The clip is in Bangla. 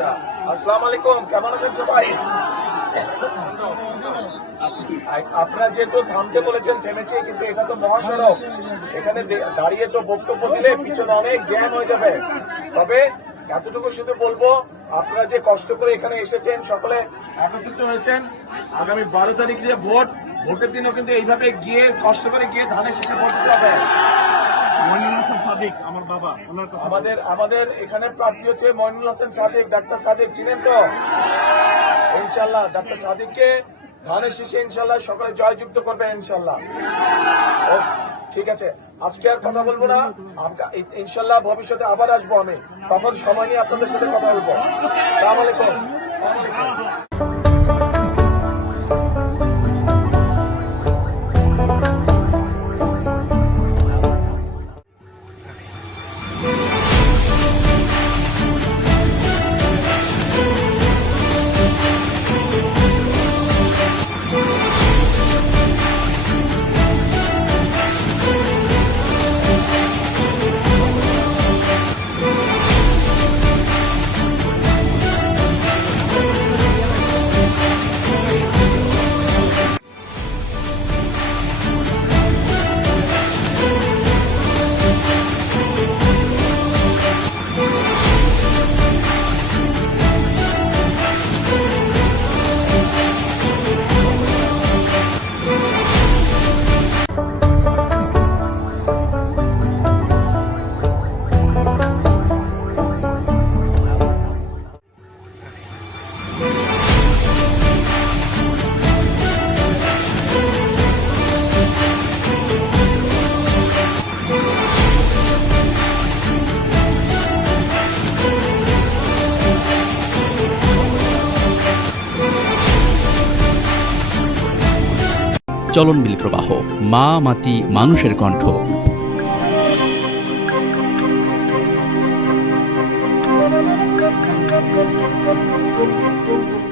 আচ্ছা, আসসালামু আলাইকুম, কেমন আছেন সবাই? আপনারা যেহেতু থামতে বলেছেন থেমেছে, কিন্তু এটা তো মহাসড়ক, এখানে দাঁড়িয়ে তো বক্তব্য দিলে পিছনে অনেক জ্যাম হয়ে যাবে। তবে এতটুকু শুধু বলবো, আপনারা যে কষ্ট করে এখানে এসেছেন, সকলে একত্রিত হয়েছেন, আগামী 12 তারিখ যে ভোটের দিনও কিন্তু এইভাবে গিয়ে কষ্ট করে গিয়ে ধানের শেষে ভোট দিতে হবে। আমার বাবা আমাদের এখানে প্রার্থী হচ্ছে মইনুল হোসেন সাদিক, ডাক্তার সাদিক, চিনেন তো? ইনশাল্লাহ ডাক্তার সাদিককে ধানের শীষে ইনশাল্লাহ সকলে জয়যুক্ত করবেন ইনশাল্লাহ। ঠিক আছে, আজকে আর কথা বলবো না, ইনশাল্লাহ ভবিষ্যতে আবার আসবো আমি, তখন সময় নিয়ে আপনাদের সাথে কথা বলবো। আসসালামু আলাইকুম। চলনবিল প্রবাহ, মা মাটি মানুষের কণ্ঠ। Thank you.